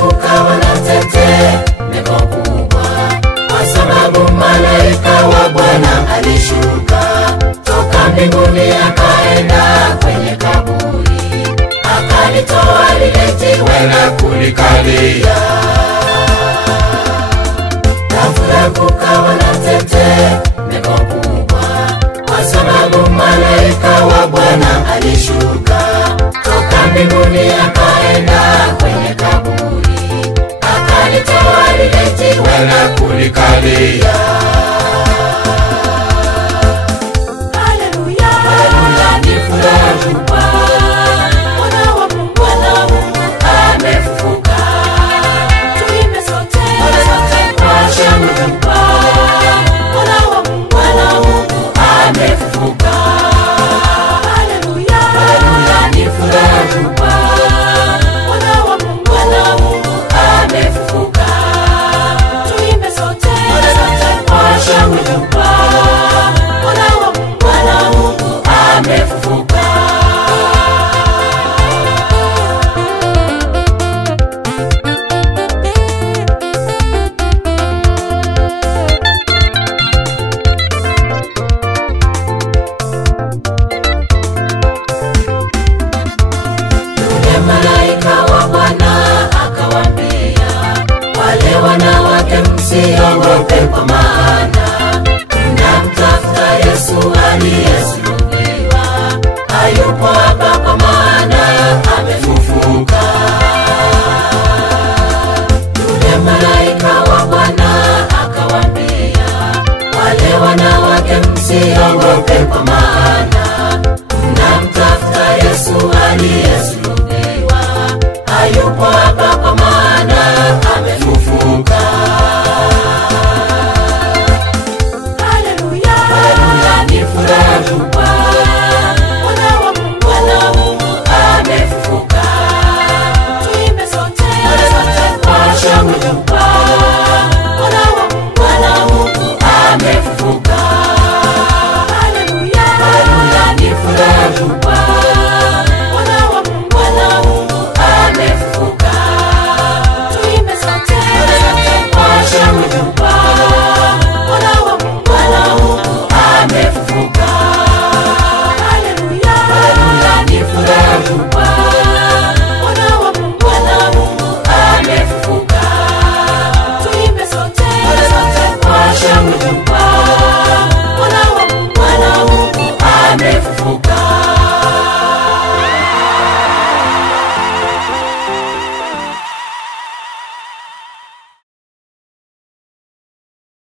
kukawa na tetemeko kubwa, kwa sababu malaika wa Bwana alishuka toka mbinguni akaenda kwenye kaburi, akalitoa lile jiwe na kulikalia. Ghafula kukawa na tetemeko kubwa, kwa sababu malaika wa Bwana alishuka toka mbinguni akaenda kwenye kaburi, akalitoa lile jiwe na kulikalia. Haleluya, haleluya, ni furaha kubwa, Mwana wa Mungu amefufuka. Tuimbe sote kwa shangwe kubwa, Mwana wa Mungu amefufuka. Haleluya, haleluya, ni furaha kubwa, Mwana wa Mungu amefufuka. Tuimbe sote kwa shangwe kubwa, Mwana wa Mungu amefufuka. Yule malaika wa Bwana akawaambia wale wanawake, msiogope, kwa maana